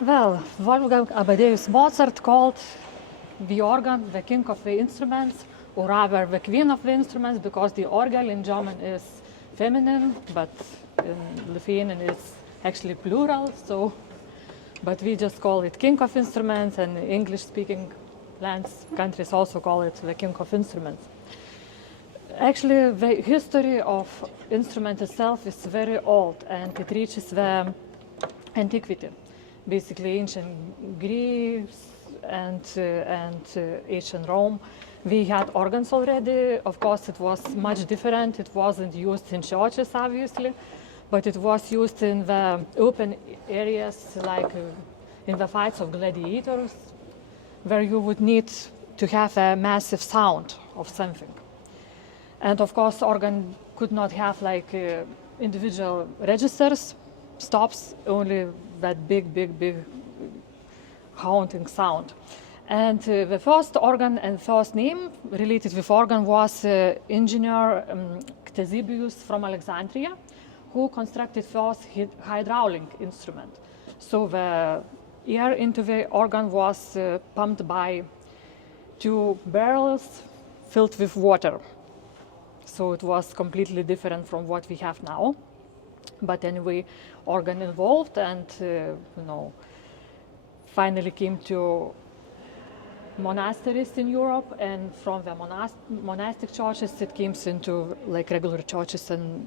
Well, Wolfgang Amadeus Mozart called the organ the king of the instruments, or rather the queen of the instruments, because the orgel in German is feminine, but in Lithuanian it's actually plural, so, but we just call it king of instruments, and English-speaking lands, countries also call it the king of instruments. Actually, the history of instrument itself is very old, and it reaches the antiquity. Basically, ancient Greece and ancient Rome, we had organs already. Of course, it was much different. It wasn't used in churches, obviously, but it was used in the open areas, like in the fights of gladiators, where you would need to have a massive sound of something. And of course, organ could not have like individual registers, stops, only that big haunting sound. And the first organ and first name related with organ was engineer Ctesibius from Alexandria, who constructed first hydraulic instrument. So the air into the organ was pumped by two barrels filled with water. So it was completely different from what we have now. But anyway, organ evolved and finally came to monasteries in Europe, and from the monastic churches it came into like regular churches, and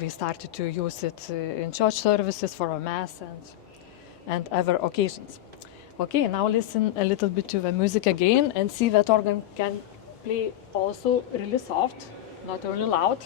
we started to use it in church services for a mass and other occasions. Okay, now listen a little bit to the music again and see that organ can play also really soft, not only loud.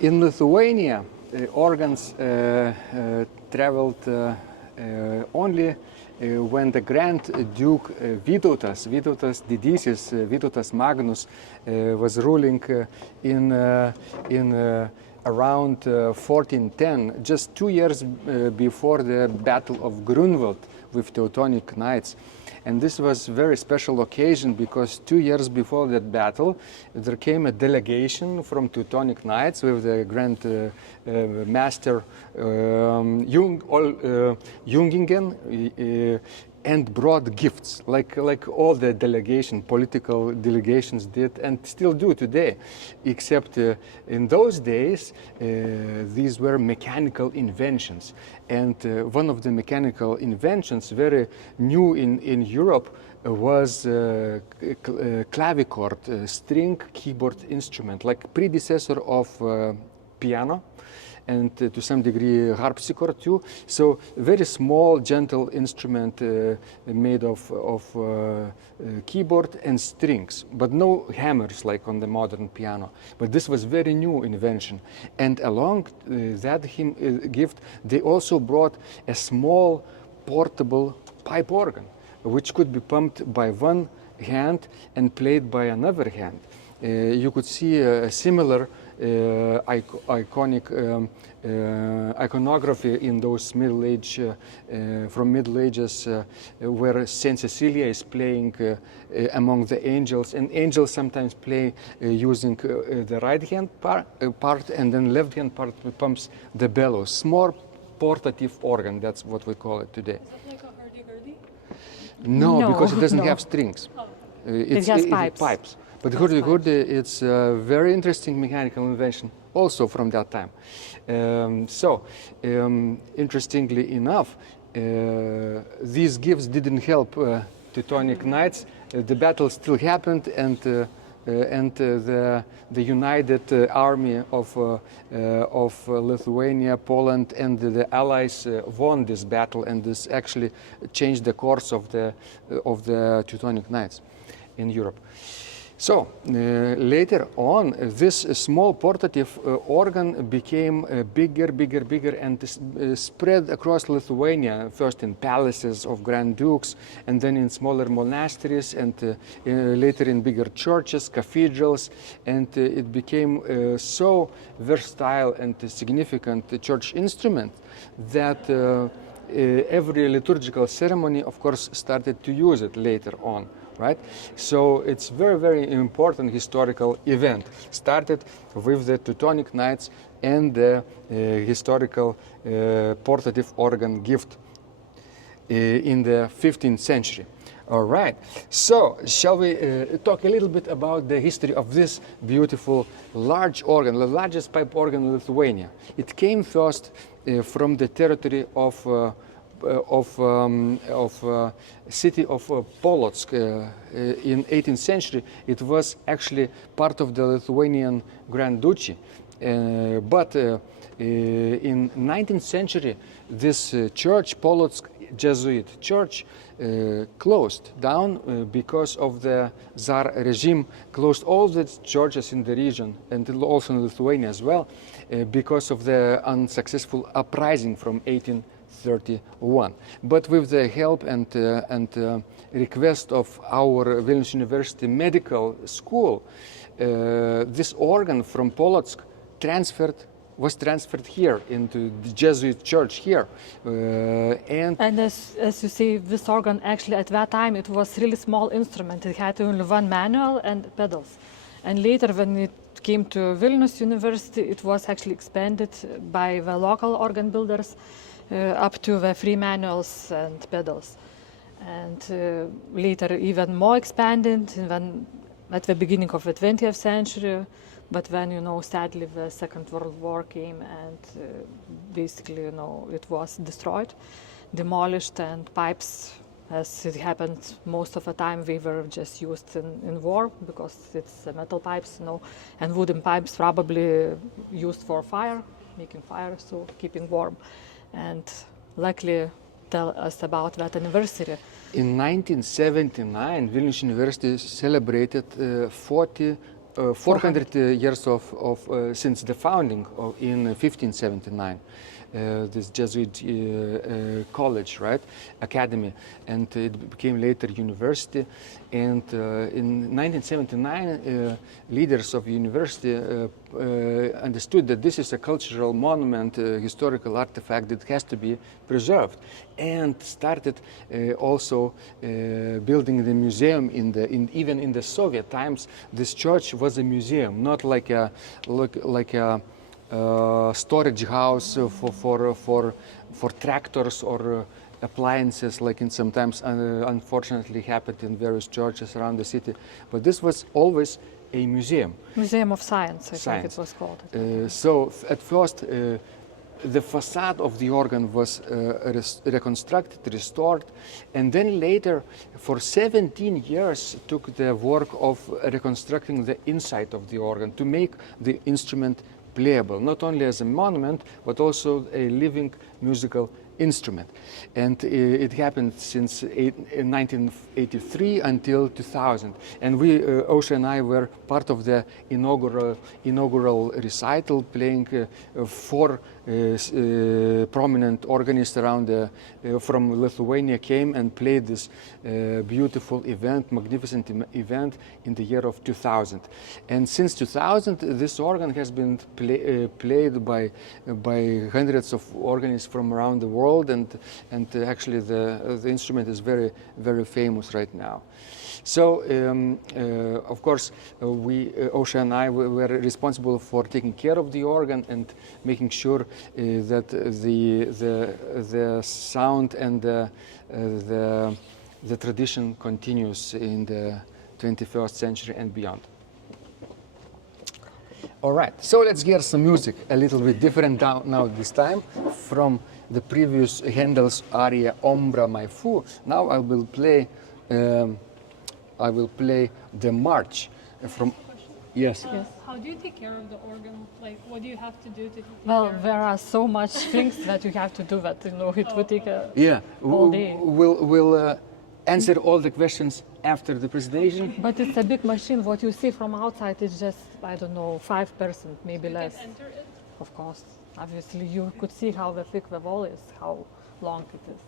In Lithuania, organs traveled only when the Grand Duke Vytautas Didysis, Vytautas Magnus, was ruling in around 1410, just 2 years before the Battle of Grunwald, with Teutonic Knights. And this was a very special occasion because 2 years before that battle, there came a delegation from Teutonic Knights with the Grand Master Jungingen, and brought gifts, like all the political delegations did and still do today, except in those days these were mechanical inventions. And one of the mechanical inventions, very new in Europe, was clavichord, string keyboard instrument, like predecessor of piano, and to some degree harpsichord too. So very small, gentle instrument made of keyboard and strings, but no hammers like on the modern piano. But this was very new invention. And along that gift, they also brought a small portable pipe organ, which could be pumped by one hand and played by another hand. You could see a similar iconography in those Middle Age, from Middle Ages, where Saint Cecilia is playing among the angels, and angels sometimes play using the right hand part, and then left hand part pumps the bellows. Small portative organ, that's what we call it today. Is that like a hurdy-gurdy? No, because it doesn't have strings. It has pipes. But hurdy-gurdy, it's a very interesting mechanical invention also from that time. Interestingly enough, these gifts didn't help Teutonic Knights. The battle still happened, and the united army of Lithuania, Poland, and the Allies won this battle, and this actually changed the course of the Teutonic Knights in Europe. So later on, this small portative organ became bigger, and spread across Lithuania, first in palaces of Grand Dukes, and then in smaller monasteries, and later in bigger churches, cathedrals, and it became so versatile and significant church instrument that every liturgical ceremony, of course, started to use it later on. Right? So it's very, very important historical event. Started with the Teutonic Knights and the historical portative organ gift in the 15th century. All right, so shall we talk a little bit about the history of this beautiful large organ, the largest pipe organ in Lithuania. It came first from the territory of city of Polotsk in 18th century. It was actually part of the Lithuanian Grand Duchy, but in 19th century this church, Polotsk Jesuit church, closed down because of the Tsar regime, closed all the churches in the region and also in Lithuania as well, because of the unsuccessful uprising from 1831. But with the help and request of our Vilnius University Medical School, this organ from Polotsk was transferred here into the Jesuit church here. And as you see, this organ actually at that time it was really small instrument. It had only one manual and pedals. And later when it came to Vilnius University, it was actually expanded by the local organ builders up to the 3 manuals and pedals. And later even more expanded at the beginning of the 20th century. But then, sadly, the Second World War came and basically, it was destroyed, demolished, and pipes, as it happened most of the time, they were just used in war because it's metal pipes, and wooden pipes probably used for fire, making fire, so keeping warm. And luckily, tell us about that anniversary. In 1979, Vilnius University celebrated 400 years since the founding in 1579. this Jesuit college, right, academy, and it became later university. And in 1979, leaders of university understood that this is a cultural monument, historical artifact that has to be preserved, and started also building the museum. Even in the Soviet times, this church was a museum, not like a storage house for tractors or appliances, like in sometimes unfortunately happened in various churches around the city. But this was always a museum. Museum of Science, I think it was called. So at first, the facade of the organ was reconstructed, restored, and then later, for 17 years, took the work of reconstructing the inside of the organ to make the instrument playable, not only as a monument, but also a living musical instrument. And it happened since 1983 until 2000. And we, Ausra and I, were part of the inaugural recital, playing 4 prominent organists around from Lithuania came and played this beautiful event, magnificent event in the year of 2000. And since 2000, this organ has been played by hundreds of organists from around the world, and actually the instrument is very, very famous right now. So, of course, Ausra and I were responsible for taking care of the organ and making sure that the sound and the tradition continues in the 21st century and beyond. All right, so let's hear some music, a little bit different now this time, from the previous Handel's aria Ombra, my Fu. Now I will play the march from. Yes. How do you take care of the organ? Like, what do you have to do to take Well, care of there are so much things that you have to do that, you know, it would take all day. We'll answer all the questions after the presentation. But it's a big machine. What you see from outside is just, I don't know, 5%, maybe less. You can enter it? Of course. Obviously, you could see how thick the wall is, how long it is.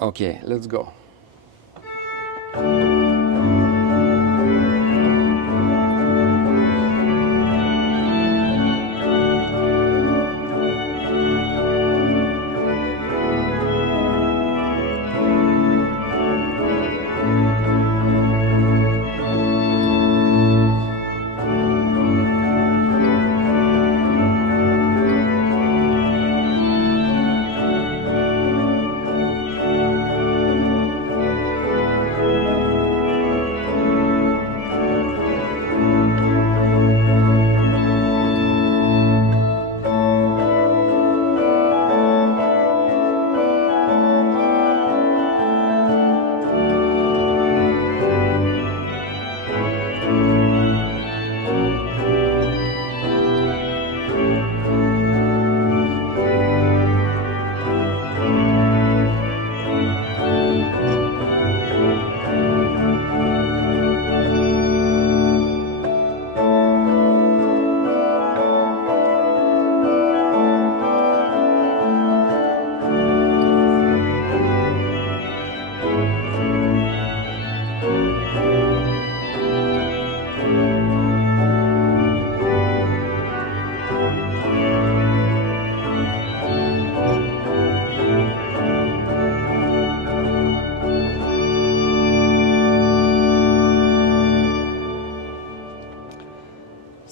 Okay, let's go.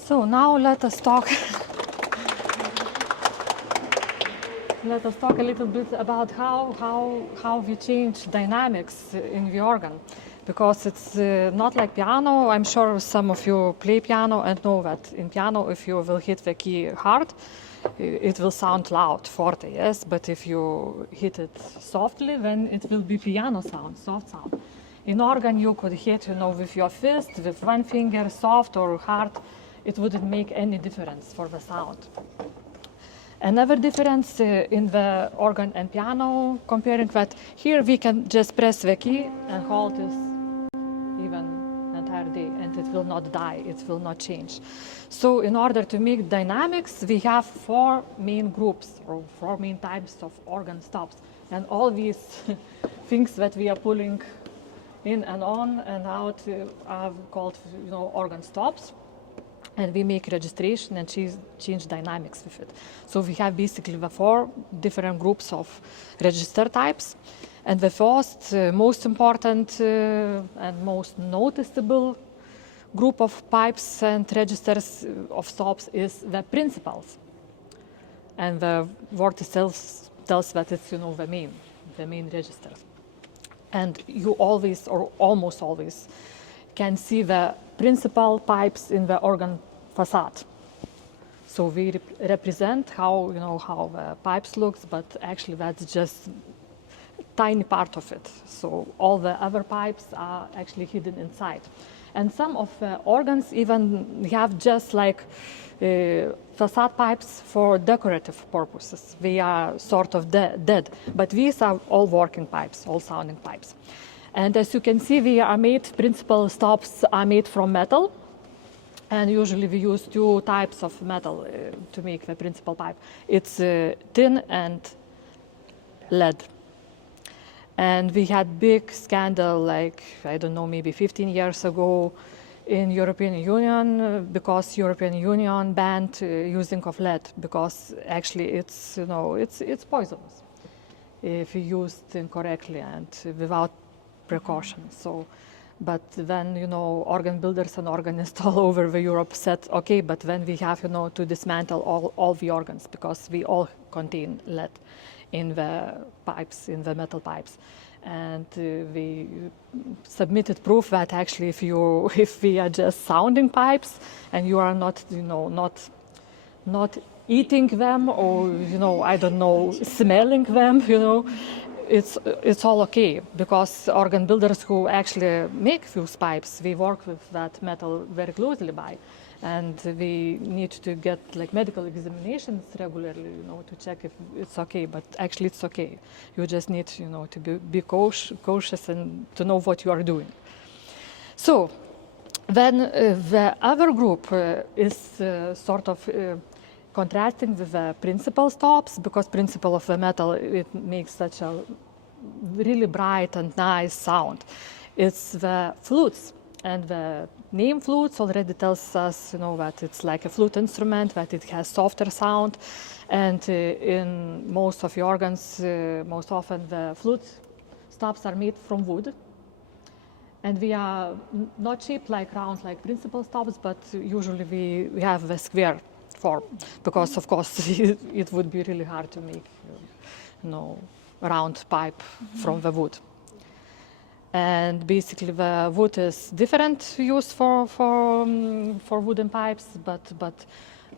So now let us talk. Let us talk a little bit about how we change dynamics in the organ, because it's not like piano. I'm sure some of you play piano and know that in piano, if you will hit the key hard, it will sound loud, forte, yes. But if you hit it softly, then it will be piano sound, soft sound. In organ, you could hit, with your fist, with one finger, soft or hard. It wouldn't make any difference for the sound. Another difference in the organ and piano, comparing that here we can just press the key and hold this even entire day, and it will not die, it will not change. So in order to make dynamics, we have 4 main groups or 4 main types of organ stops. And all these things that we are pulling in and on and out are called, organ stops. And we make registration and change dynamics with it. So we have basically the 4 different groups of register types. And the first, most important and most noticeable group of pipes and registers of stops is the principals. And the word itself tells that it's, the main registers. And you always, or almost always, can see the principal pipes in the organ facade. So we represent how the pipes looks, but actually that's just a tiny part of it. So all the other pipes are actually hidden inside. And some of the organs even have just like facade pipes for decorative purposes. They are sort of dead, but these are all working pipes, all sounding pipes. And as you can see, principal stops are made from metal. And usually we use 2 types of metal to make the principal pipe. It's tin and lead. And we had big scandal, like, I don't know, maybe 15 years ago in European Union, because European Union banned using of lead, because actually it's, it's poisonous if used incorrectly and without precaution. So, but then, organ builders and organists all over the Europe said, okay, but then we have, to dismantle all the organs, because we all contain lead in the pipes, in the metal pipes. And we submitted proof that actually if we are just sounding pipes and you are not, not eating them or, I don't know, smelling them, it's all okay, because organ builders who actually make those pipes, we work with that metal very closely by, and we need to get like medical examinations regularly, to check if it's okay. But actually, it's okay. You just need, to be cautious and to know what you are doing. So then the other group is sort of contrasting with the principal stops, because principal of the metal, it makes such a really bright and nice sound. It's the flutes, and the name flutes already tells us, that it's like a flute instrument, that it has softer sound, and in most of the organs, most often the flute stops are made from wood, and we are not shaped like round like principal stops, but usually we have a square form, because of course it would be really hard to make round pipe from the wood. And basically the wood is different use for wooden pipes, but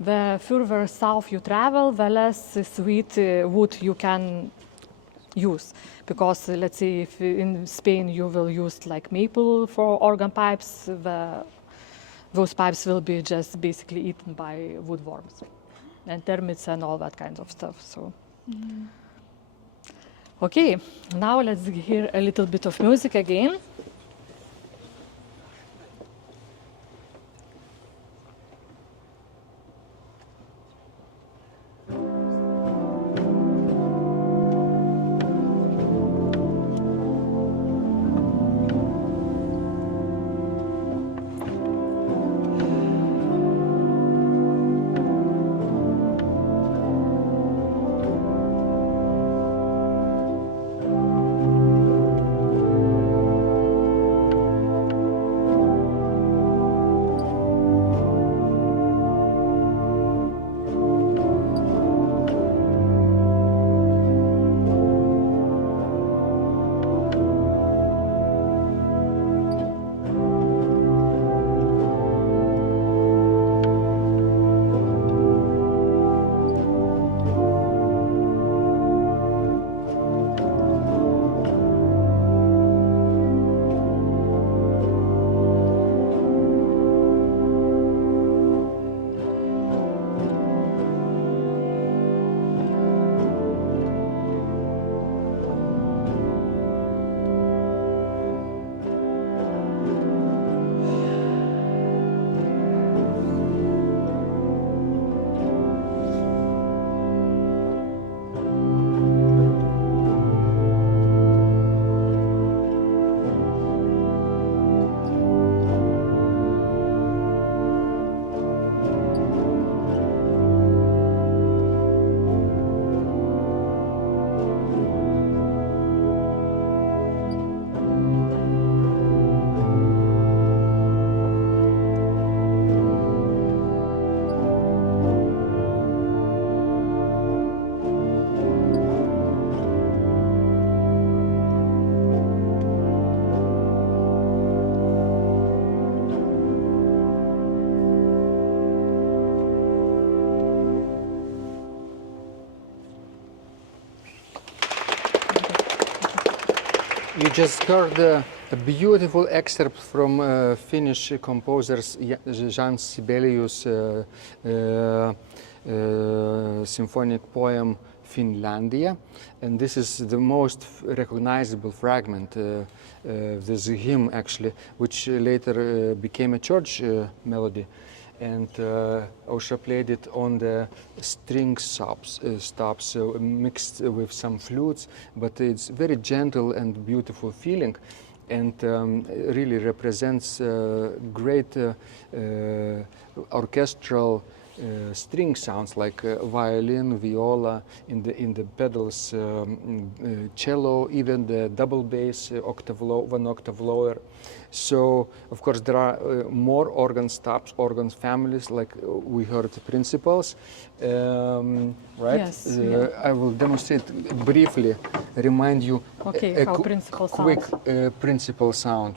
the further south you travel, the less sweet wood you can use, because let's say if in Spain you will use like maple for organ pipes, those pipes will be just basically eaten by woodworms and termites and all that kind of stuff. So, okay, now let's hear a little bit of music again. You just heard a beautiful excerpt from Finnish composer's Jan Sibelius' symphonic poem Finlandia, and this is the most recognizable fragment, this hymn actually, which later became a church melody. And Ausra played it on the string stops, so mixed with some flutes, but it's very gentle and beautiful feeling, and really represents great orchestral string sounds like violin, viola, in the pedals, cello, even the double bass, one octave lower. So, of course, there are more organ stops, organ families, like we heard principals, right? Yes. I will demonstrate briefly, remind you Okay, how principal quick sounds. principal sound.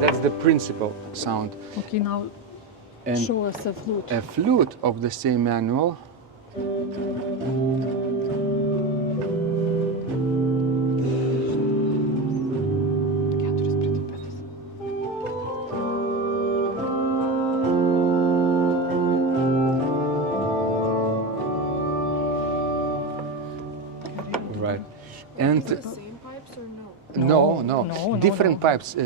That's the principal sound. Okay, now And show us a flute. a flute of the same manual. Right. And The same pipes or no? no. Different pipes.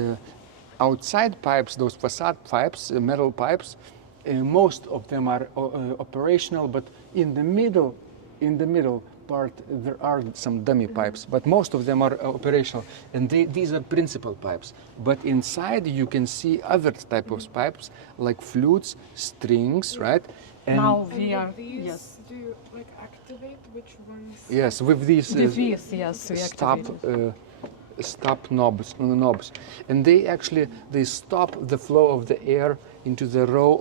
Outside pipes, those facade pipes, metal pipes, most of them are operational, but in the middle part there are some dummy pipes, but most of them are operational, and these are principal pipes. But inside you can see other type of pipes like flutes, strings, right? And Now we And are, with these, yes. do you like activate which ones? yes, with these With these, yes, we stop activate. stop knobs, and they stop the flow of the air into the row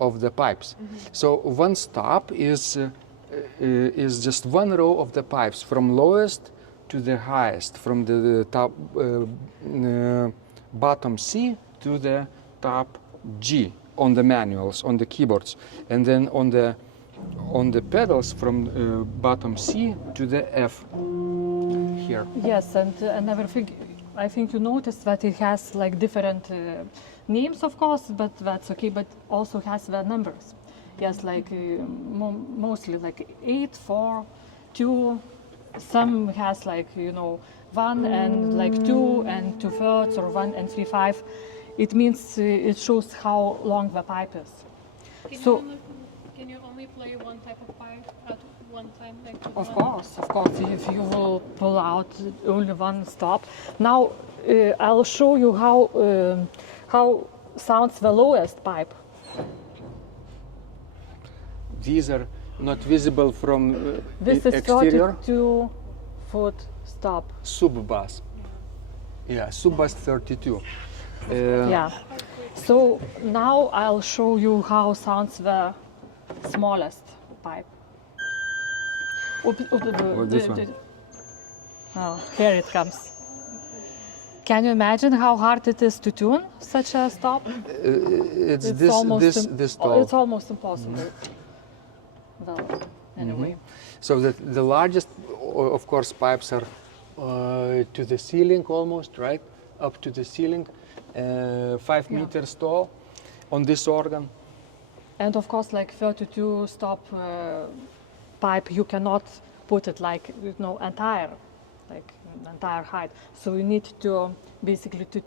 of the pipes. So one stop is just one row of the pipes from lowest to the highest, from the top bottom C to the top G on the manuals, on the keyboards, and then on the pedals from bottom C to the F here. Yes, and everything. I think you noticed that it has like different names, of course, but that's okay. But also has the numbers. Yes, like mostly like 8, 4, 2. Some has like 1 and like 2 and 2/3, or 1 and 3/5. It means it shows how long the pipe is. Can you only play one type of pipe at one time? Like Of course, if you will pull out only one stop. Now I'll show you how sounds the lowest pipe. These are not visible from This is exterior. 32-foot stop. Sub-bass. Yeah, sub-bass 32. Yeah. So now I'll show you how sounds the smallest pipe. This one. Oh, here it comes. Can you imagine how hard it is to tune such a stop? It's this tall. It's almost impossible. Well, anyway. So the largest, of course, pipes are to the ceiling almost, right? Up to the ceiling, 5 meters tall on this organ. And of course, like 32 stop pipe, you cannot put it like entire height. So you need to basically to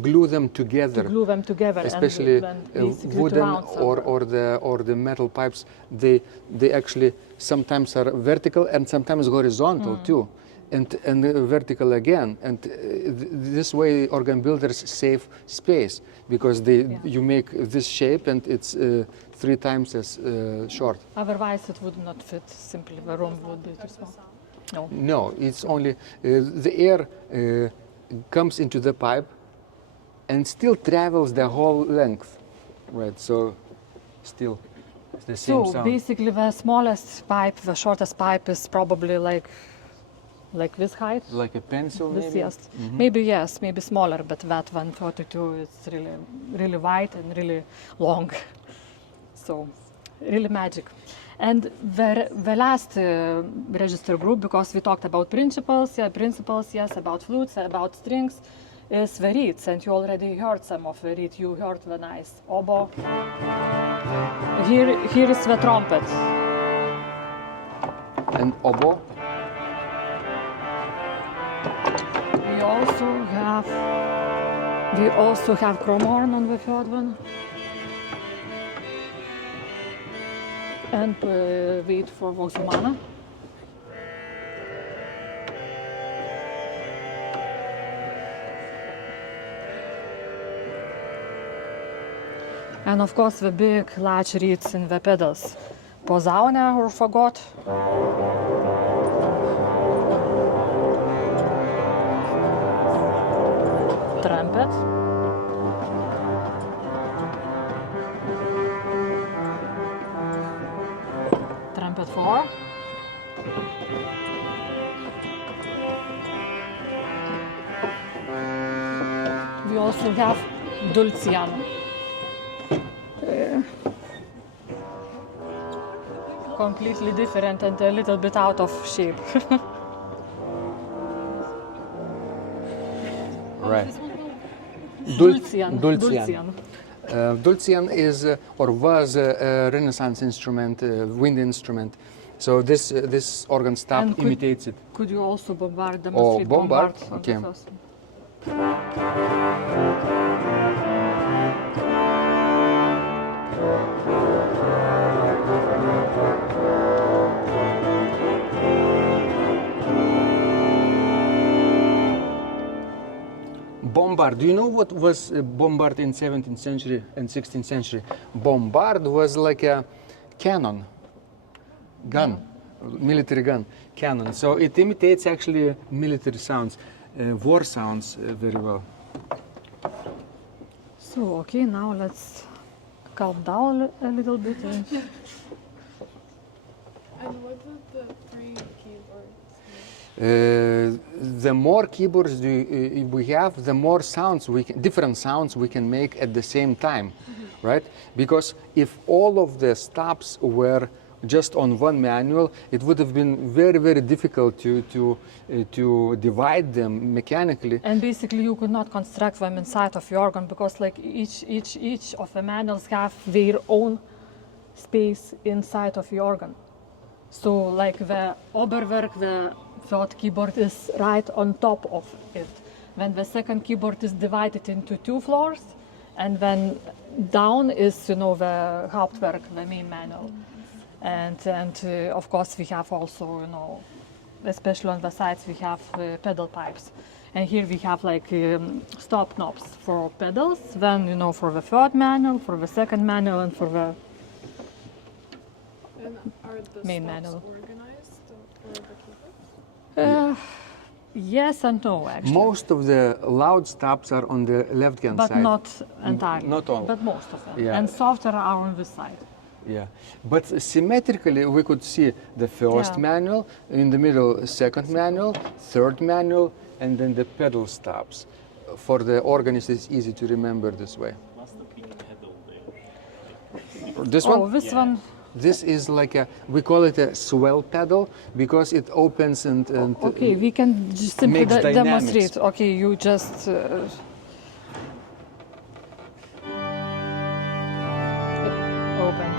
glue them together. and Especially then basically wooden to round or the metal pipes. They actually sometimes are vertical and sometimes horizontal too, and vertical again. And this way, organ builders save space because you make this shape and it's 3 times as short. Otherwise, it would not fit. Simply, the room would be too small. No. No, it's only the air comes into the pipe and still travels the whole length, right? So still it's the same So sound. basically, the smallest pipe, the shortest pipe is probably like like this height. Like a pencil, This, maybe? yes. Maybe yes, maybe smaller, but that 142 is really, really wide and really long. So, really magic. And the last register group, because we talked about principles, yes, about flutes, about strings, is the reeds, and you already heard some of the reed. You heard the nice oboe. Here is the trumpet. And oboe? We also have cromorn on the third one. And wait for Voxumana. And of course the big large reeds in the pedals. Posaune or fagot. Trumpet. Trumpet 4. We also have dulcian. Completely different and a little bit out of shape. Right. Dulcian. Dulcian is or was a Renaissance instrument, wind instrument. So this organ stop And imitates it. Could you also demonstrate bombard? on Okay. the first? Bombard. Do you know what was bombard in 17th century and 16th century? Bombard was like a cannon, gun, military gun, cannon. So it imitates actually military sounds, war sounds very well. So, okay, now let's calm down a little bit. And what did the 3 keyboards The more keyboards we have, the more sounds different sounds we can make at the same time, right? Because if all of the stops were just on one manual, it would have been very, very difficult to divide them mechanically. And basically, you could not construct them inside of your organ because, like, each of the manuals have their own space inside of your organ. So, like the Oberwerk, the third keyboard is right on top of it. When the second keyboard is divided into 2 floors, and then down is, you know, the Hauptwerk, the main manual. And of course we have also, you know, especially on the sides we have pedal pipes. And here we have like stop knobs for pedals, then, you know, for the third manual, for the second manual, and for the And are the main stops manual. organized for the keyboards? Yes and no, actually. Most of the loud stops are on the left-hand But side. not entirely. Not all. But most of them. Yeah. And softer are on this side. Yeah, but symmetrically we could see the first Yeah. manual, in the middle second manual, third manual, and then the pedal stops. For the organist it's easy to remember this way. This one? This one. This is like we call it a swell pedal because it opens and Okay, we can just simply makes dynamics. demonstrate. Okay, you just open.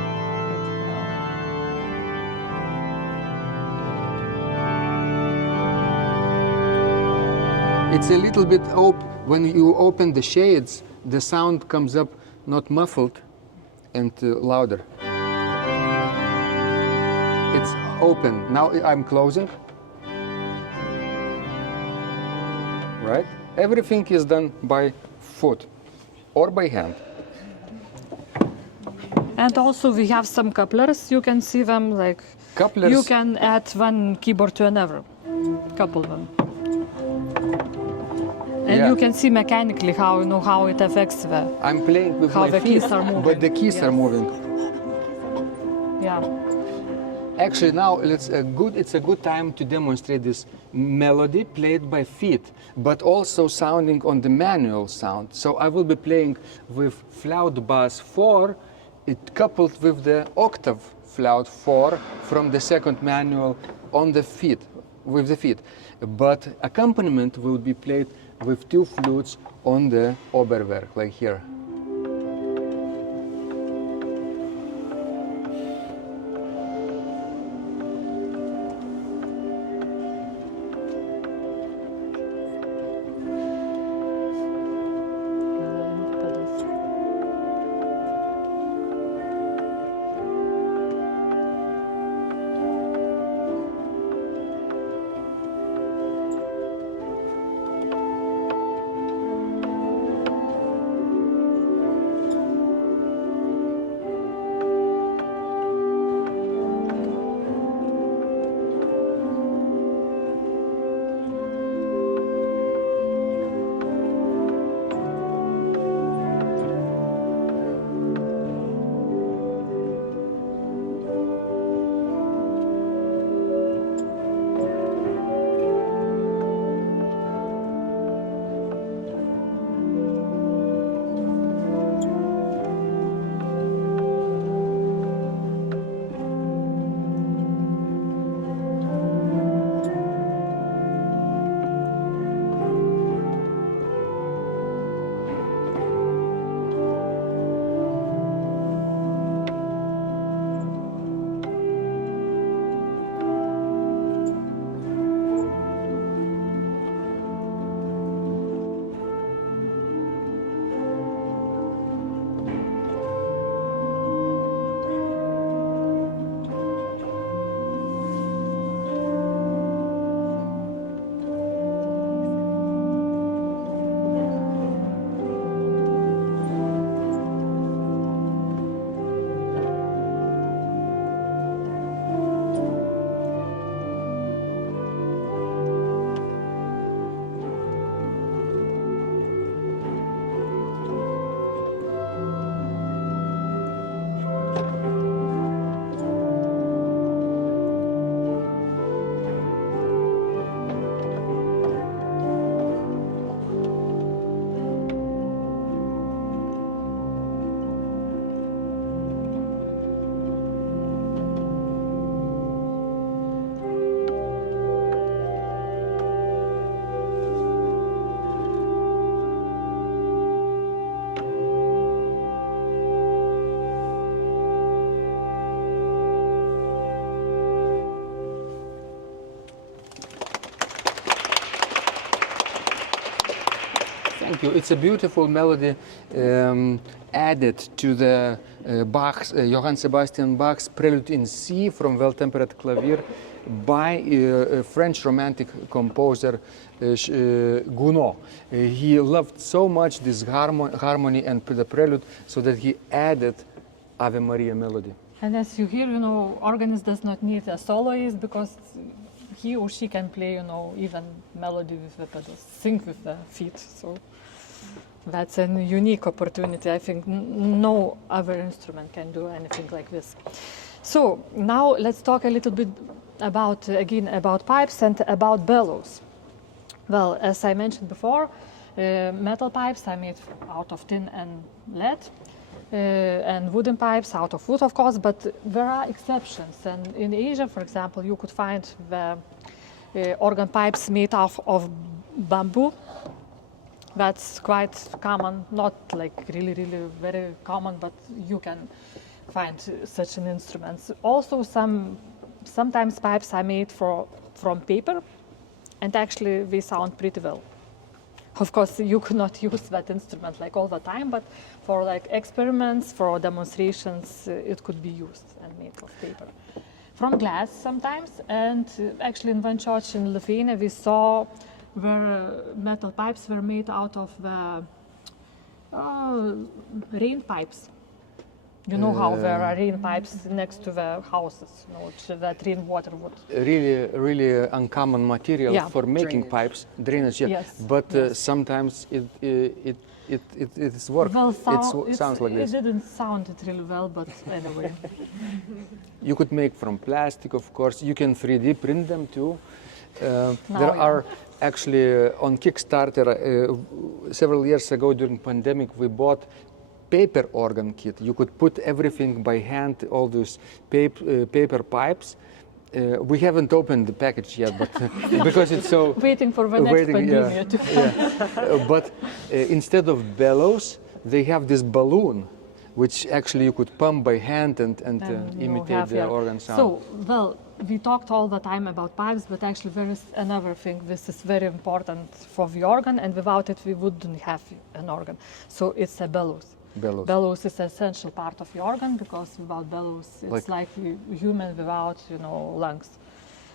it's a little bit when you open the shades, the sound comes up not muffled and louder. It's open. Now I'm closing. Right? Everything is done by foot or by hand. And also we have some couplers. You can see them like Couplers. you can add one keyboard to another. Couple them. And Yeah. you can see mechanically how it affects I'm playing with how my the feet, keys are moving. but the keys are Yes. moving. Yeah. Actually, now it's a good time to demonstrate this melody played by feet, but also sounding on the manual sound. So I will be playing with flaut bass 4, it coupled with the octave flaut 4 from the second manual on the feet, with the feet. But accompaniment will be played with 2 flutes on the Oberwerk, like here. Thank you. It's a beautiful melody added to the Bach's, Johann Sebastian Bach's Prelude in C from Well-Tempered Clavier by French romantic composer Gounod. He loved so much this harmony and the prelude, so that he added Ave Maria melody. And as you hear, organist does not need a soloist because he or she can play, even melody with the pedals, sing with the feet. So that's a unique opportunity. I think no other instrument can do anything like this. So now let's talk a little bit about pipes and about bellows. Well, as I mentioned before, metal pipes are made out of tin and lead, and wooden pipes out of wood, of course, but there are exceptions. And in Asia, for example, you could find the organ pipes made of bamboo. That's quite common, not like really very common, but you can find such an instrument. Also, sometimes pipes are made from paper, and actually they sound pretty well. Of course, you could not use that instrument like all the time, but for like experiments, for demonstrations, it could be used and made of paper. From glass sometimes, and actually in one church in Lithuania we saw where metal pipes were made out of the rain pipes. You know how there are rain pipes next to the houses, that rain water would. Really uncommon material Yeah. for making Drainage. pipes, drainage. Yeah. Yes, But yes. sometimes it is work. Well, Sounds like this. It didn't sound it really well, but anyway. You could make from plastic, of course. You can 3D print them too. There yeah. are actually on Kickstarter several years ago during pandemic we bought paper organ kit. You could put everything by hand, all those paper pipes. We haven't opened the package yet, but because it's so Waiting for the next pandemic to come. but instead of bellows, they have this balloon, which actually you could pump by hand and You imitate have, the yeah. organ sound. So, well, we talked all the time about pipes, but actually there is another thing. This is very important for the organ, and without it we wouldn't have an organ. So it's a bellows. Bellows. Bellows is an essential part of the organ, because without bellows it's like human without, lungs.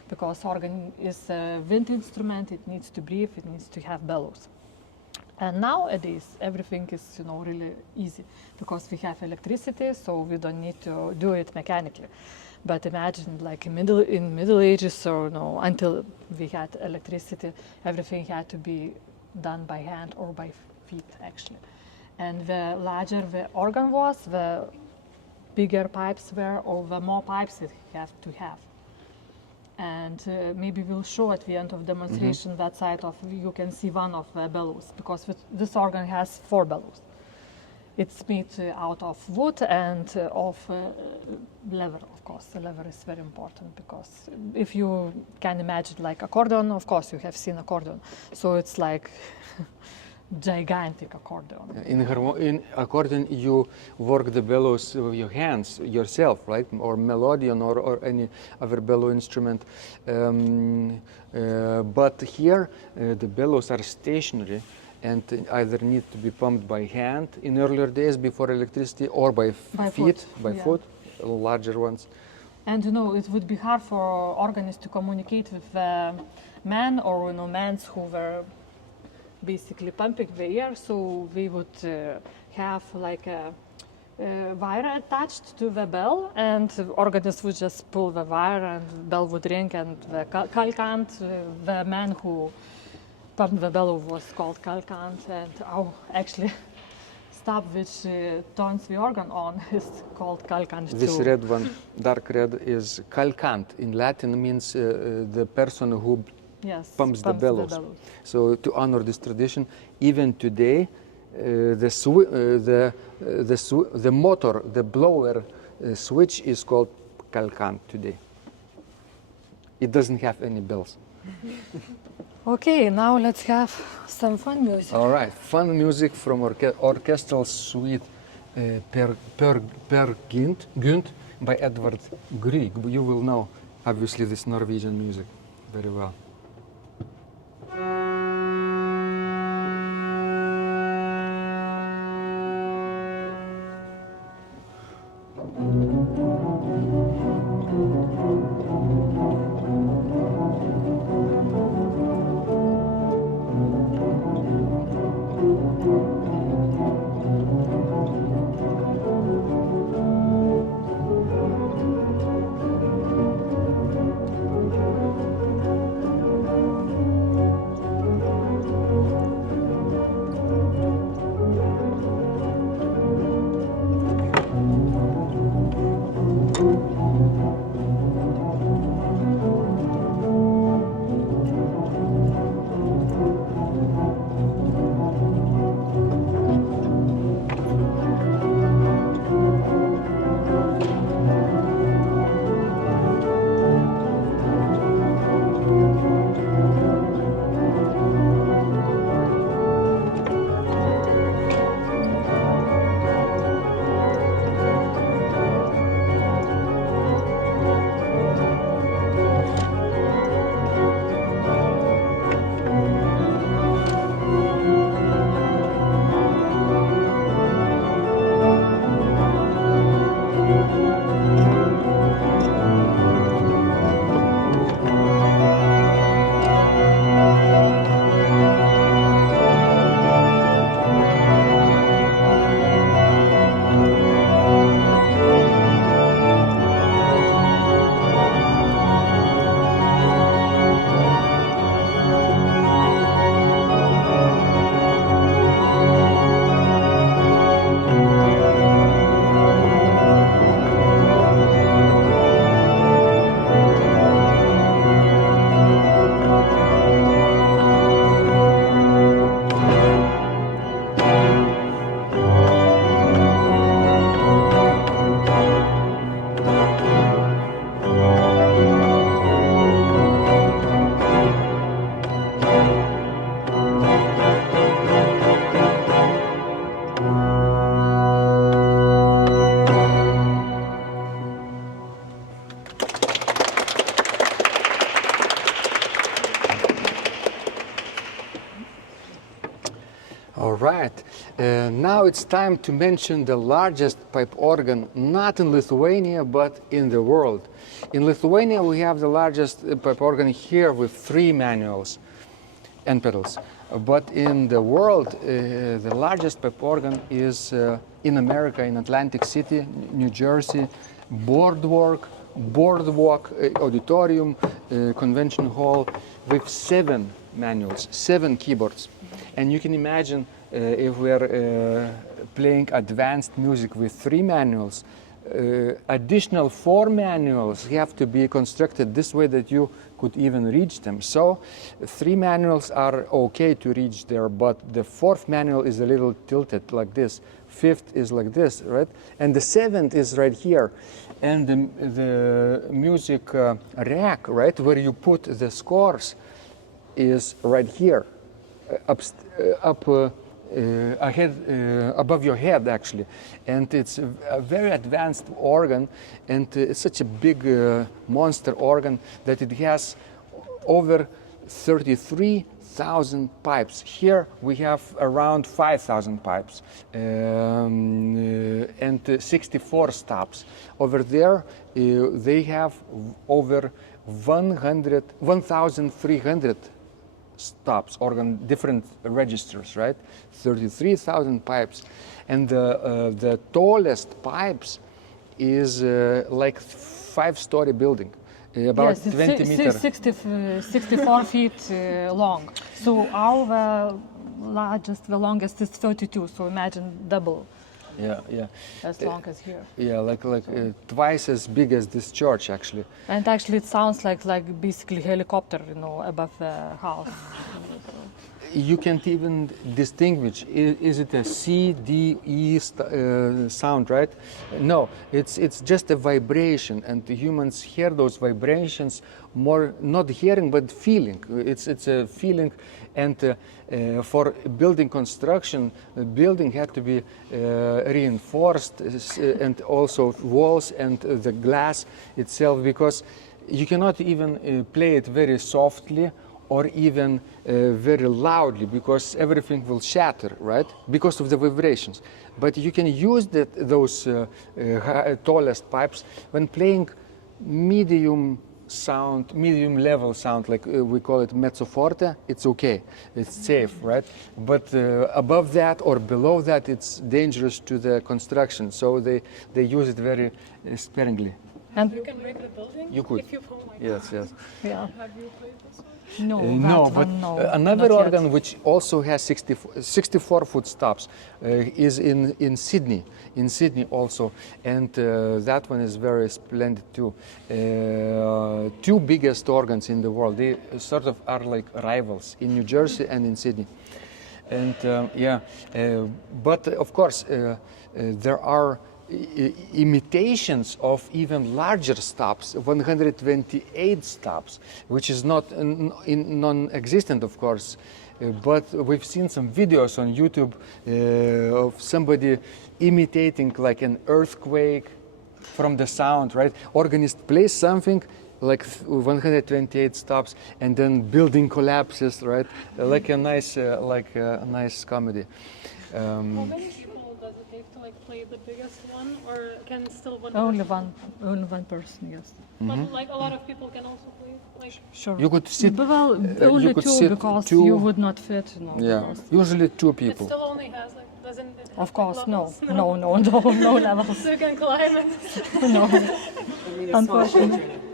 Because organ is a wind instrument, it needs to breathe, it needs to have bellows. And nowadays everything is really easy, because we have electricity, so we don't need to do it mechanically. But imagine like in Middle Ages, or until we had electricity, everything had to be done by hand or by feet actually. And the larger the organ was, the bigger pipes were, or the more pipes it had to have. And maybe we'll show at the end of demonstration that side of, you can see one of the bellows, because this organ has 4 bellows. It's made out of wood and of leather, of course. The leather is very important, because if you can imagine like accordion, of course you have seen accordion. So it's like gigantic accordion. In accordion, you work the bellows with your hands yourself, right? Or melodeon or any other bellow instrument. But here, the bellows are stationary and either need to be pumped by hand in earlier days before electricity, or by feet, by foot, larger ones. And it would be hard for organists to communicate with men or men who were basically pumping the air, so we would have like a wire attached to the bell, and the organist would just pull the wire and the bell would ring, and the kalkant, the man who pumped the bellow was called kalkant, and actually stop which turns the organ on is called kalkant. This red one, dark red, is kalkant. In Latin means the person who pumps the bellows. So to honor this tradition, even today, the motor, the blower switch is called kalkant today. It doesn't have any bells. Okay, now let's have some fun music. All right, fun music from orchestral suite Per Gynt by Edvard Grieg. You will know, obviously, this Norwegian music very well. it's time to mention the largest pipe organ, not in Lithuania, but in the world. In Lithuania, we have the largest pipe organ here with 3 manuals and pedals. But in the world, the largest pipe organ is in America, in Atlantic City, New Jersey, Boardwalk Auditorium, Convention Hall, with 7 manuals, 7 keyboards. And you can imagine if we're playing advanced music with 3 manuals, additional 4 manuals have to be constructed this way that you could even reach them. So 3 manuals are okay to reach there, but the 4th manual is a little tilted like this. 5th is like this, right? And the 7th is right here. And the music rack, right, where you put the scores, is right here, ahead, above your head, actually. And it's a very advanced organ, and it's such a big monster organ that it has over 33,000 pipes. Here we have around 5,000 pipes and 64 stops. Over there they have over 1,300 stops, organ, different registers, right? 33,000 pipes. And the tallest pipes is like 5-story building, about yes, 20 meters. 64 feet long. So our largest, the longest is 32, so imagine double. Yeah. As long as here. Yeah, like twice as big as this church, actually. And actually it sounds like basically helicopter, above the house. You can't even distinguish, is it a C, D, E sound, right? No, it's just a vibration, and the humans hear those vibrations more, not hearing, but feeling. It's a feeling, and for building construction, the building had to be reinforced, and also walls and the glass itself, because you cannot even play it very softly or even very loudly, because everything will shatter, right? Because of the vibrations. But you can use those tallest pipes when playing medium level sound, like we call it mezzo forte. It's okay, it's safe, right? But above that or below that, it's dangerous to the construction. So they use it very sparingly. And you can break the building? You could. If you, oh my Yes. God. Yeah. Have you played this one? No, No, but another organ which also has 64-foot stops is in Sydney also, and that one is very splendid too. 2 biggest organs in the world, they sort of are like rivals in New Jersey and in Sydney. And but of course there are imitations of even larger stops, 128 stops, which is not non-existent, of course, but we've seen some videos on YouTube of somebody imitating like an earthquake from the sound, right? Organist plays something like 128 stops, and then building collapses, right? Like a nice comedy. How many people does it take to play the biggest one, or can still one? Only one person, yes. But a lot of people can also play. Sure. You could sit. Well, only you could 2 sit because 2. you would not fit. Yeah, usually 2 It people. still only has doesn't it? Have Of course, no levels? no levels. So you can climb it. No.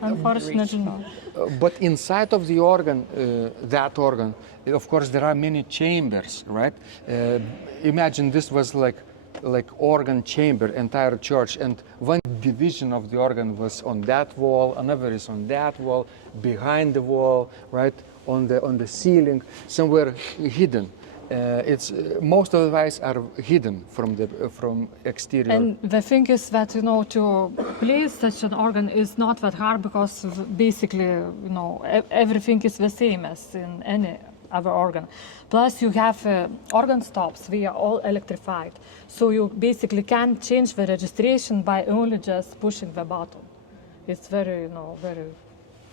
Unfortunately, no. But inside of the organ, that organ, of course, there are many chambers, right? Imagine this was like organ chamber, entire church, and one division of the organ was on that wall, another is on that wall, behind the wall, right, on the ceiling, somewhere hidden. It's most of the wires are hidden from exterior. And the thing is that to play such an organ is not that hard, because basically everything is the same as in any other organ. Plus you have organ stops, we are all electrified, so you basically can change the registration by only just pushing the button. It's very very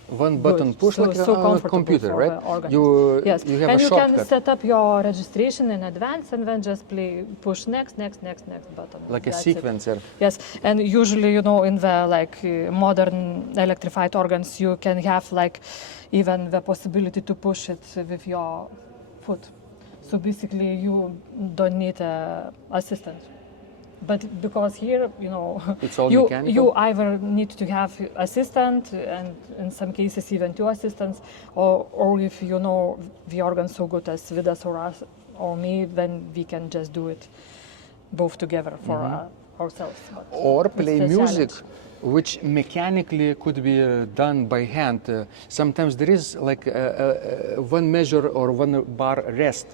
one button good, push so, like so a comfortable computer, for right? the organist. You Yes, you have and a you shortcut. can set up your registration in advance and then just push next button. Like a That's it. sequencer. Yes, and usually, you know, in the modern electrified organs, you can have like even the possibility to push it with your foot. So basically, you don't need an assistant. But because here, you know, It's all you mechanical? either need to have assistant and in some cases even two assistants, or if you know the organ so good as Vidas or us or me, then we can just do it both together for ourselves. But Or it's play the music challenge. which mechanically could be done by hand. Sometimes there is like one measure or one bar rest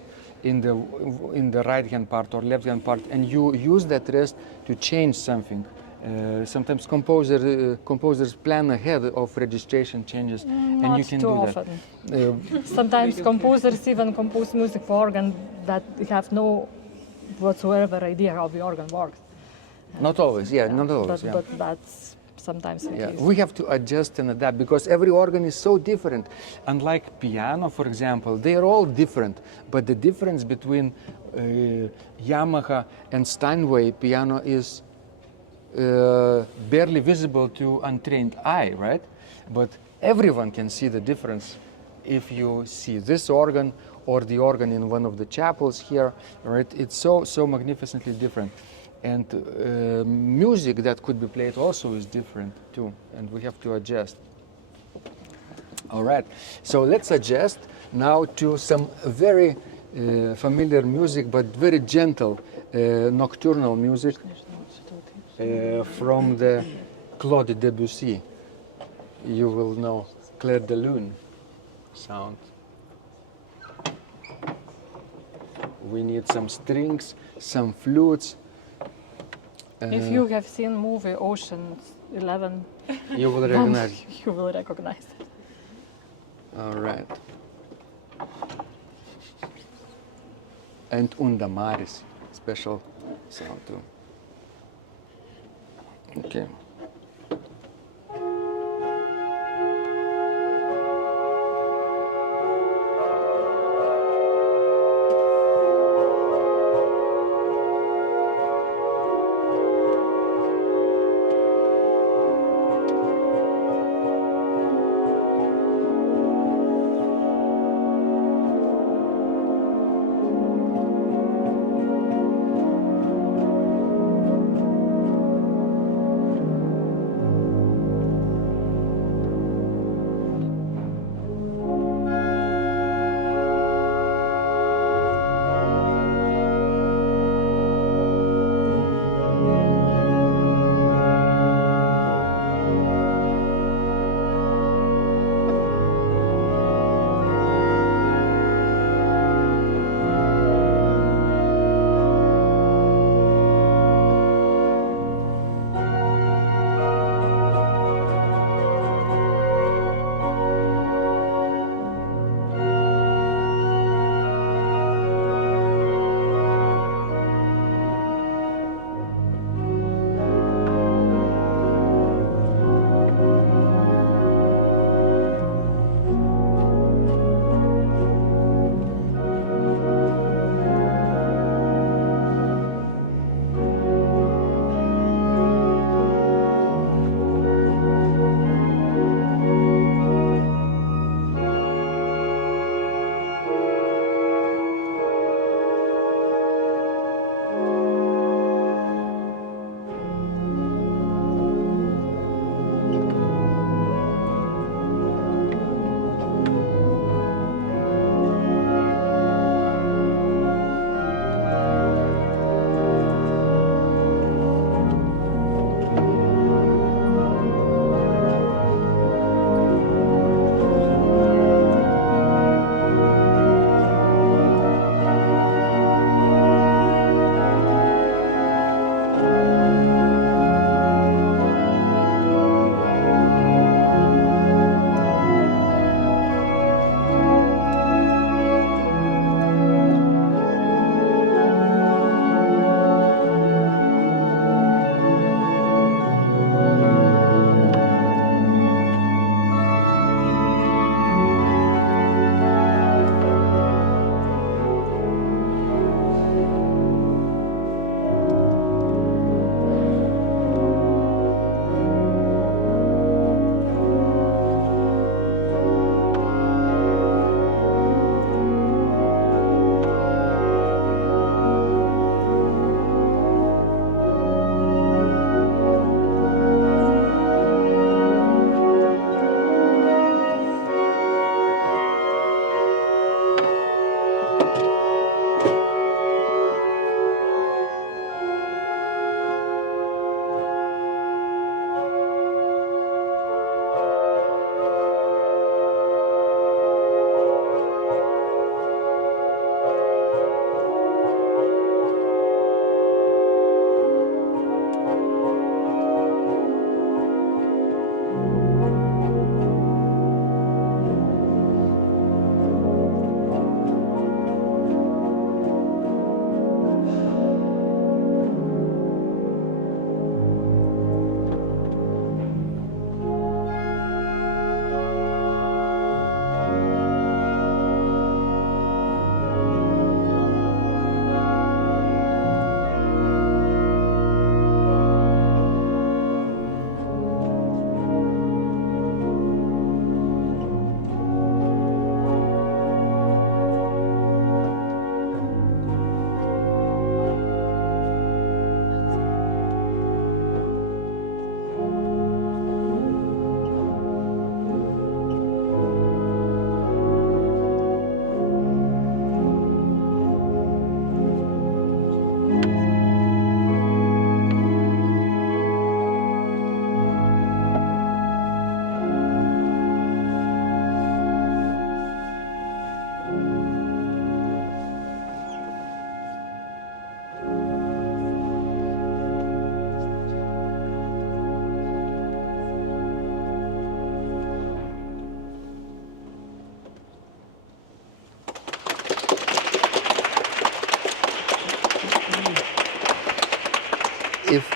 in the right hand part or left hand part, and you use that rest to change something. Sometimes composers plan ahead of registration changes, and you Not can too do often. that. Sometimes composers even compose music for organ that have no whatsoever idea how the organ works. Not always, yeah, not always. But that's sometimes the Yeah, case. we have to adjust and adapt because every organ is so different. Unlike piano, for example, they are all different. But the difference between Yamaha and Steinway piano is barely visible to untrained eye, right? But everyone can see the difference if you see this organ or the organ in one of the chapels here, right? It's so magnificently different. And music that could be played also is different too, and we have to adjust. All right, so let's adjust now to some very familiar music, but very gentle nocturnal music from the Claude Debussy. You will know Clair de Lune sound. We need some strings, some flutes. If you have seen movie Ocean's 11, You will recognize. you will recognize it. All right. And Undamaris, special sound too. Okay.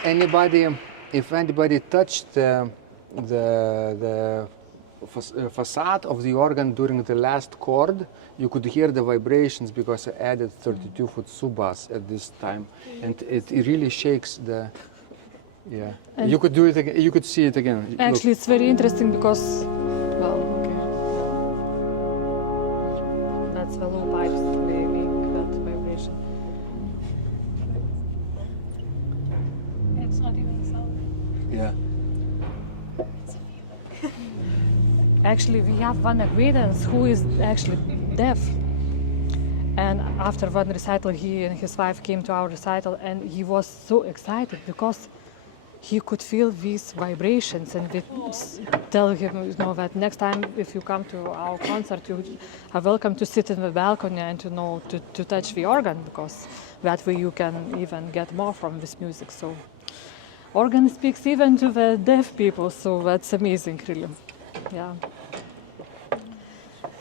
anybody touched the facade of the organ during the last chord, you could hear the vibrations because I added 32-foot sub-bass at this time, and it really shakes the. Yeah, And you could do it again. You could see it again. actually, it's very interesting because, well, okay, that's the low pipes. They make that vibration. It's not even sound. Yeah. Actually, we have one acquaintance who is actually deaf. And after one recital, he and his wife came to our recital, and he was so excited because he could feel these vibrations. And we tell him, you know, that next time if you come to our concert, you are welcome to sit in the balcony and to touch the organ, because that way you can even get more from this music. So, organ speaks even to the deaf people. So that's amazing, really. Yeah.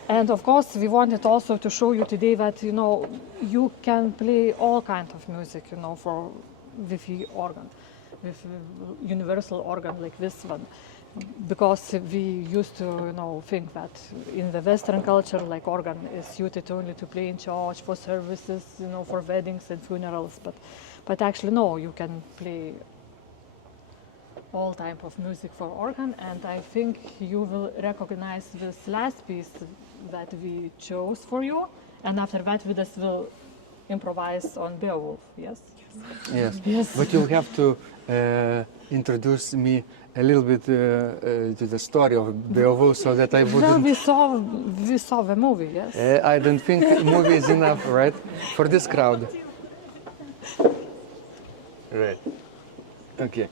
And of course, we wanted also to show you today that, you know, you can play all kinds of music, you know, with the organ, with a universal organ like this one. Because we used to, you know, think that in the Western culture, like organ is suited only to play in church for services, you know, for weddings and funerals. But actually, no, you can play all type of music for organ, and I think you will recognize this last piece that we chose for you, and after that Vidas will improvise on Beowulf. Yes? Yes. Yes. But you'll have to introduce me a little bit to the story of Beowulf so that I Well, wouldn't. we saw the movie, yes? I don't think movie is enough, right? For this crowd. Right. Okay.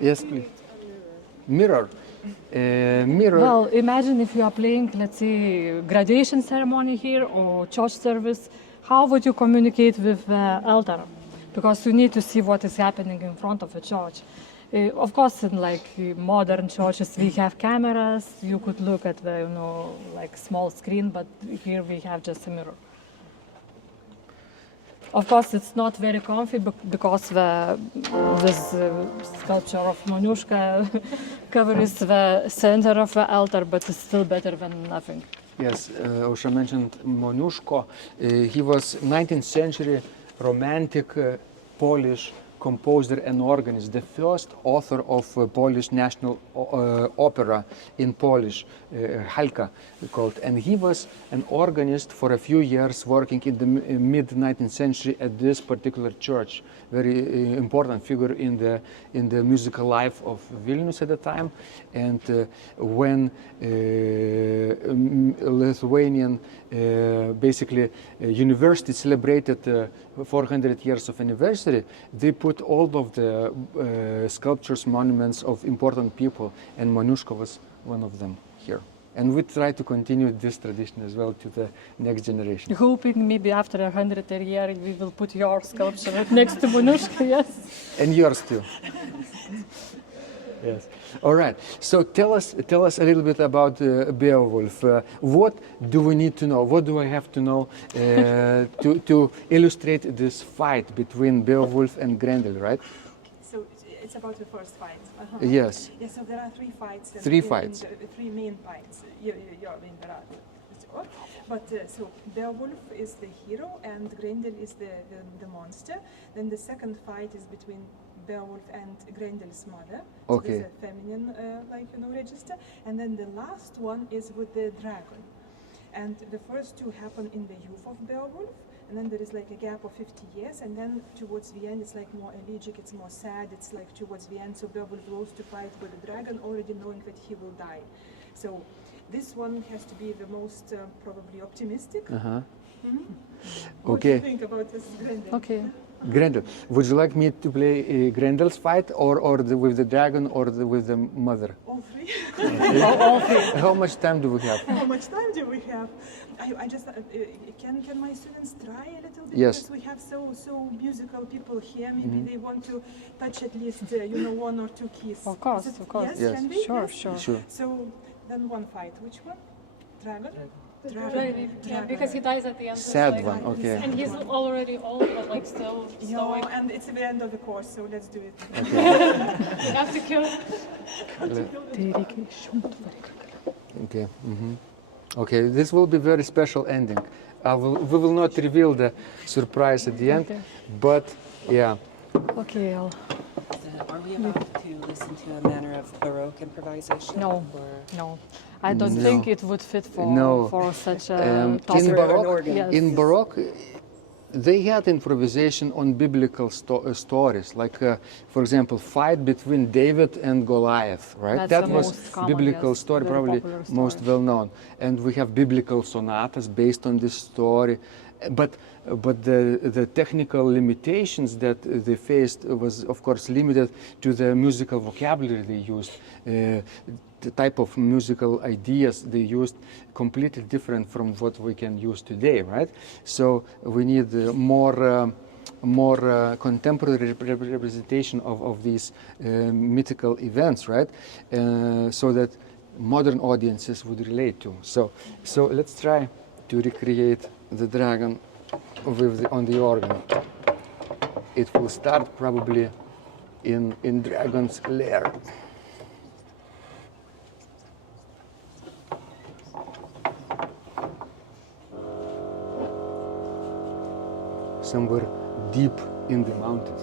Yes, please. Mirror. Mirror. Well, imagine if you are playing, let's say, graduation ceremony here or church service, how would you communicate with the altar? Because you need to see what is happening in front of the church. Of course, in like modern churches, we have cameras. You could look at the, like small screen, but here we have just a mirror. Of course, it's not very comfy because this sculpture of Moniuszka covers the center of the altar, but it's still better than nothing. Yes, Ausra mentioned Moniuszko. He was 19th century romantic Polish composer and organist, the first author of Polish national opera in Polish, Halka called, and he was an organist for a few years working in the mid-19th century at this particular church, very important figure in the musical life of Vilnius at the time. And when Lithuanian basically university celebrated 400 years of anniversary, they put all of the sculptures, monuments of important people, and Moniuszko was one of them here. And we try to continue this tradition as well to the next generation. Hoping maybe after 100 years we will put your sculpture next to Moniuszko, yes? And yours too. Yes. All right. So tell us a little bit about Beowulf. What do we need to know? What do I have to know to illustrate this fight between Beowulf and Grendel, right? So it's about the first fight. Yes. Yes. So there are three fights. Three fights. Three main fights. Yeah, I mean there are. But so Beowulf is the hero and Grendel is the monster. Then the second fight is between Beowulf and Grendel's mother. So Okay. there's a feminine, register. And then the last one is with the dragon. And the first two happen in the youth of Beowulf. And then there is like a gap of 50 years. And then towards the end, it's like more elegiac, it's more sad. It's like towards the end. So Beowulf goes to fight with the dragon, already knowing that he will die. So this one has to be the most probably optimistic. Uh-huh. What do you Okay. think about this, Grendel? Okay. Grendel. Would you like me to play Grendel's fight or with the dragon or with the mother? All three. All three. How much time do we have? How much time do we have? I just can my students try a little bit? Yes. Because we have so musical people here. Maybe they want to touch at least one or two keys. Of course, Is it- of course. Yes, Yes. can we? Sure, Yes? sure. Sure. So then one fight. Which one? Dragon. Yeah, because he dies at the end. so Sad it's one, okay. And he's already old, but like still stoic. And it's the end of the course, so let's do it. You have to kill. Okay. Okay, this will be very special ending. We will not reveal the surprise at the end, Okay. but yeah. Okay, Are we about to listen to a manner of Baroque improvisation? No. Or no. I don't No. think it would fit for, No. for such a In topic. Baroque, Yes. in Baroque, they had improvisation on biblical stories, like, for example, fight between David and Goliath, right? That's That the was most common, biblical yes, story, very probably popular most story. well known. And we have biblical sonatas based on this story. But the technical limitations that they faced was, of course, limited to the musical vocabulary they used. The type of musical ideas they used completely different from what we can use today, right? So we need more contemporary representation of these mythical events, right? So that modern audiences would relate to. So let's try to recreate the dragon on the organ. It will start probably in Dragon's Lair. Somewhere deep in the mountains.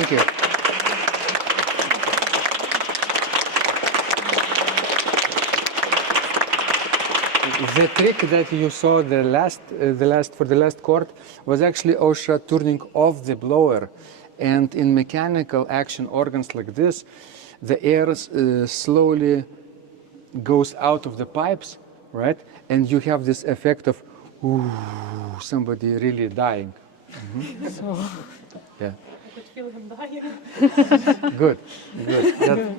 Thank you. The trick that you saw for the last chord was actually Ausra turning off the blower, and in mechanical action organs like this, the air slowly goes out of the pipes, right? And you have this effect of somebody really dying. So, Yeah. I could feel him dying. Good.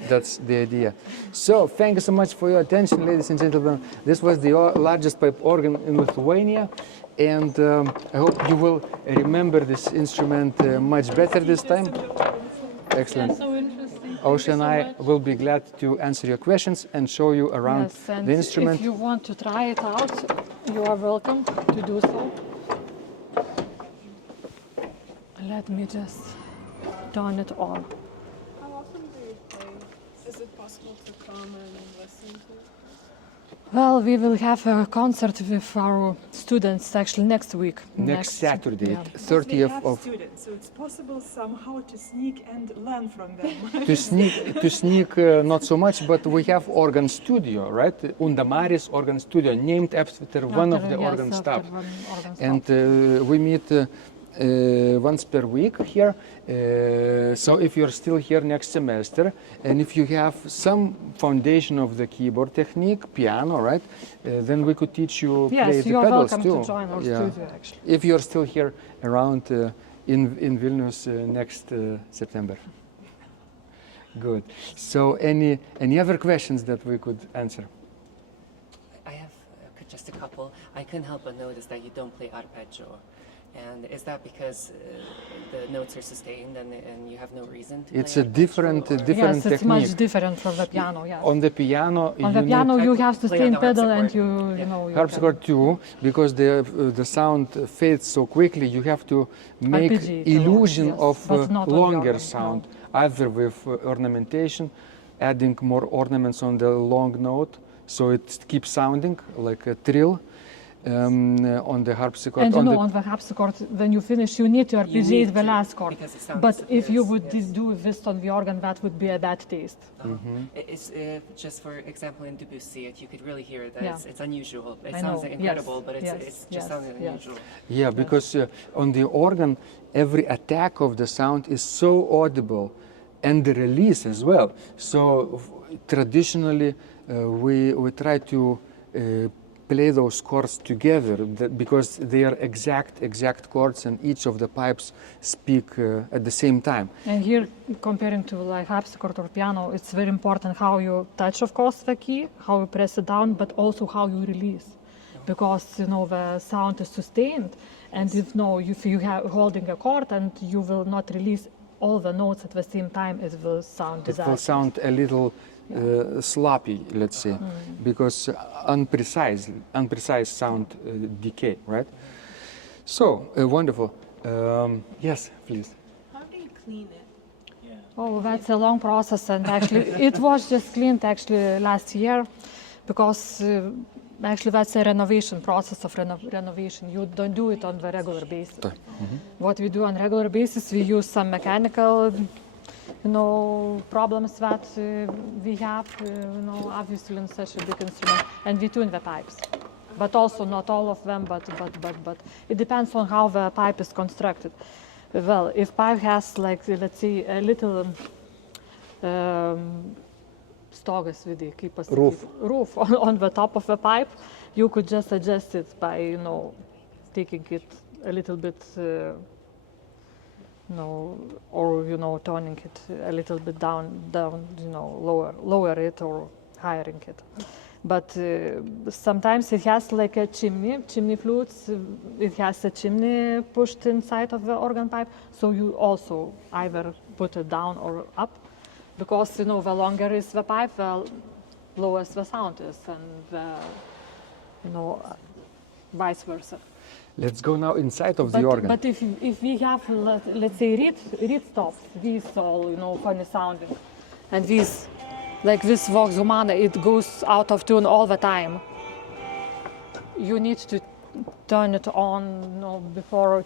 That's the idea. So, thank you so much for your attention, ladies and gentlemen. This was the largest pipe organ in Lithuania, and I hope you will remember this instrument much better this time. Excellent. So interesting. Ausra and I will be glad to answer your questions and show you around yes, and the instrument. if you want to try it out, you are welcome to do so. Let me just turn it on. How often do you play? Is it possible to come and listen to? Well, we will have a concert with our students actually next week. Next Saturday, yeah. 30th have of students, so it's possible somehow to sneak and learn from them. to sneak not so much, but we have organ studio, right? Undamaris organ studio, named after one of the Yes, organ after staff. one organ staff. And we meet once per week here. So if you're still here next semester, and if you have some foundation of the keyboard technique, piano, right, then we could teach you play Yes, the you are pedals welcome too. to join our Yeah. studio actually. If you're still here around in Vilnius next September. Good. So any other questions that we could answer? I have just a couple. I couldn't help but notice that you don't play arpeggio. And is that because the notes are sustained and you have no reason to It's play a different arpeggio, or- different Yes, it's technique. much different from the piano. Yes. On the piano, On the piano, need- you I have to play stay on in the pedal and harpsichord. you know. You harpsichord too, because the sound fades so quickly. You have to make Arpeggiate a lot, illusion yes, of but not on the longer organ, no. sound, either with ornamentation, adding more ornaments on the long note, so it keeps sounding like a trill. On the harpsichord. And you on know, the, on the harpsichord, when you finish, you need to arpeggiate the to, last chord. because it sounds- But if you would yes. do this on the organ, that would be a bad taste. It's just for example in Debussy, you could really hear that Yeah. it's unusual. It I sounds know, incredible, yes, but it's yes, just yes, sounding yes. unusual. Yeah, because on the organ, every attack of the sound is so audible, and the release as well. So traditionally, we try to play those chords together because they are exact chords, and each of the pipes speak at the same time. And here, comparing to like harpsichord or piano, it's very important how you touch, of course, the key, how you press it down, but also how you release, because you know the sound is sustained, and if you have holding a chord and you will not release all the notes at the same time, it will sound It will disastrous. sound a little sloppy, let's say, because unprecise sound decay, right? So wonderful. Yes, please. How do you clean it? Oh, that's a long process, and actually, it was just cleaned actually last year, because actually that's a renovation process of renovation. You don't do it on the regular basis. What we do on regular basis, we use some mechanical, problems that we have, obviously in such a big instrument, and we tune the pipes. But also not all of them, but it depends on how the pipe is constructed. Well, if pipe has like, let's say, a little stogas vidai, kaip pasakyti, roof on the top of the pipe, you could just adjust it by, taking it a little bit, or turning it a little bit down, lower it or hiring it. But sometimes it has like a chimney flutes, it has a chimney pushed inside of the organ pipe, so you also either put it down or up, because the longer is the pipe, the lower the sound is, and vice versa. Let's go now inside of the organ. But if we have, let's say, reed stops, these all, funny sounding, and these, like this Vox Humana, it goes out of tune all the time. You need to turn it on,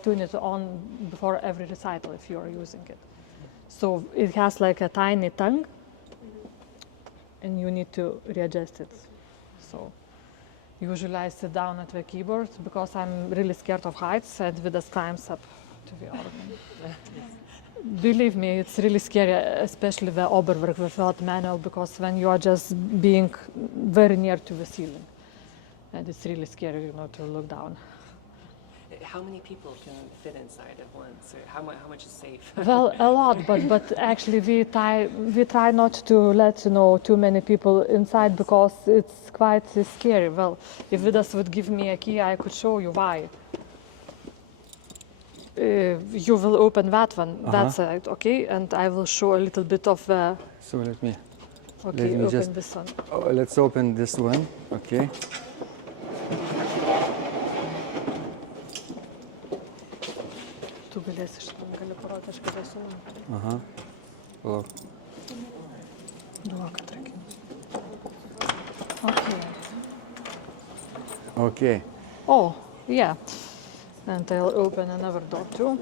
tune it on before every recital if you are using it. So it has like a tiny tongue, and you need to readjust it. So usually I sit down at the keyboard because I'm really scared of heights, and Vidas climbs up to the organ. Believe me, it's really scary, especially the Oberwerk without manual, because when you are just being very near to the ceiling, and it's really scary, you know, to look down. How many people can fit inside at once? Or how much is safe? Well, a lot, but actually we try not to let too many people inside because it's quite scary. Well, if Vidas would give me a key, I could show you why. You will open that one, that side, okay? And I will show a little bit of the. So let me Open just this one. let's open this one. Okay. Tu galėsi šitą gali parodyti, aš galėsiu. Aha. Palauk. Duok atrakinti. Okay. Okay. Oh, yeah. And I'll open another door too.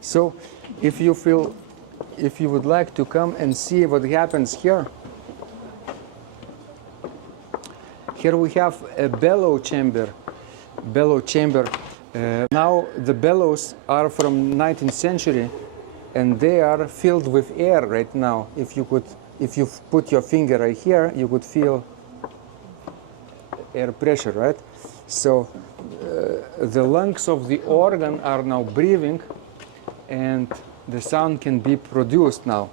So, if you would like to come and see what happens here, here we have a bellow chamber. Now the bellows are from 19th century, and they are filled with air right now. If you put your finger right here, you could feel air pressure, right? So the lungs of the organ are now breathing, and the sound can be produced now.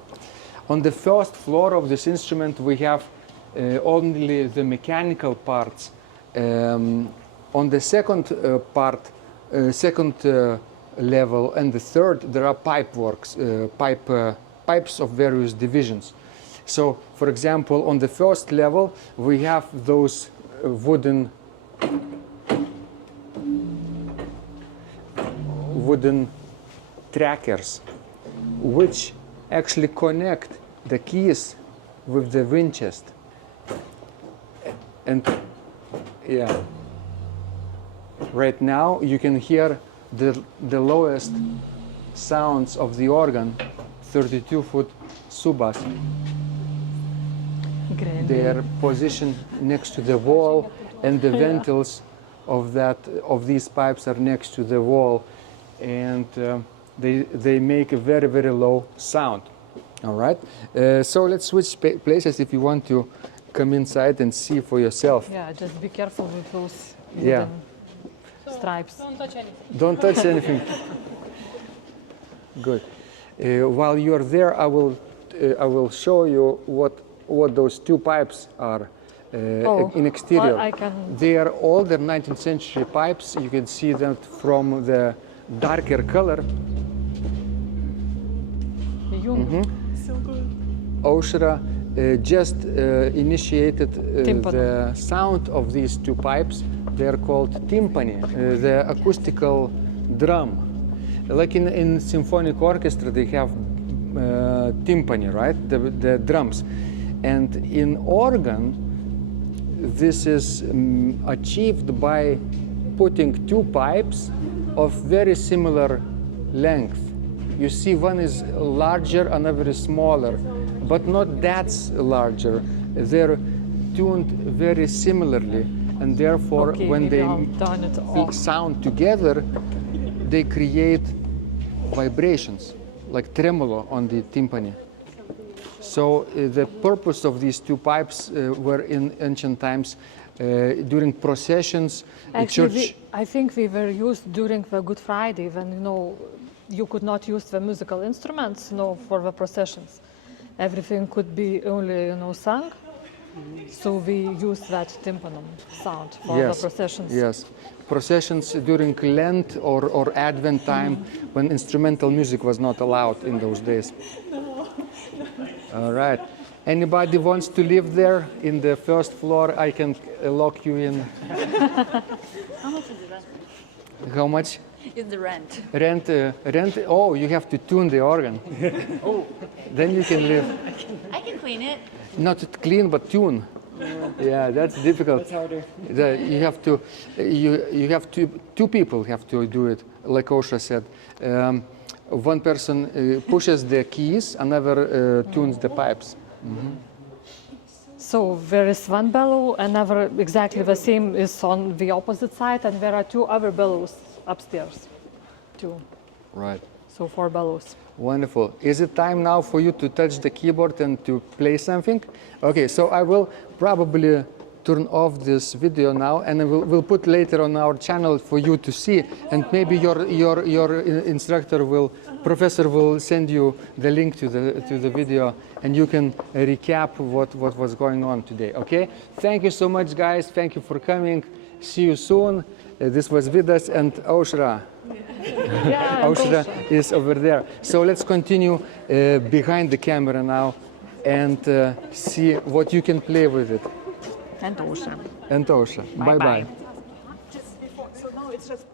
On the first floor of this instrument, we have only the mechanical parts. On the second level and the third, there are pipe works, pipes of various divisions. So, for example, on the first level, we have those wooden trackers, which actually connect the keys with the wind chest. And yeah, right now you can hear the lowest sounds of the organ, 32-foot subas. They are positioned next to the wall, and the ventils of these pipes are next to the wall, and they make a very, very low sound. All right. So let's switch places if you want to come inside and see for yourself. Yeah, just be careful with those Yeah. wooden stripes. Don't touch anything. Don't touch anything. Good. While you are there, I will show you what those two pipes are in exterior. Well, I can. They are older 19th century pipes. You can see that from the darker color. So good. Ausra just initiated the sound of these two pipes. They are called timpani, the acoustical drum. Like in symphonic orchestra, they have timpani, right? The drums. And in organ, this is achieved by putting two pipes of very similar length. You see, one is larger, another is smaller, but not that larger. They're tuned very similarly, and therefore, when they sound together, they create vibrations, like tremolo on the timpani. So the purpose of these two pipes were in ancient times during processions. Actually, I think we were used during the Good Friday when you could not use the musical instruments for the processions. Everything could be only sung. So we use that tympanum sound for the processions. Yes, processions during Lent or Advent time when instrumental music was not allowed in those days. All right. Anybody wants to live there in the first floor? I can lock you in. How much is the rent? How much? Is the rent? Rent. Oh, you have to tune the organ. Oh, then you can live. I can clean it. Not clean, but tune. Yeah, that's difficult. That's harder. You have to. You have to. Two people have to do it, like Ausra said. one person pushes the keys, another tunes the pipes. So there is one bellow, another exactly the same is on the opposite side, and there are two other bellows upstairs, too. Right. So 4 bellows. Wonderful. Is it time now for you to touch the keyboard and to play something? Okay, so I will probably turn off this video now, and we'll put later on our channel for you to see, and maybe your instructor professor will send you the link to the video, and you can recap what was going on today. Okay? Thank you so much, guys. Thank you for coming. See you soon. This was Vidas and Ausra. Yeah, Ausra is over there. So let's continue behind the camera now and see what you can play with it. and Ausra. And Ausra. Bye-bye. Just before, so now it's just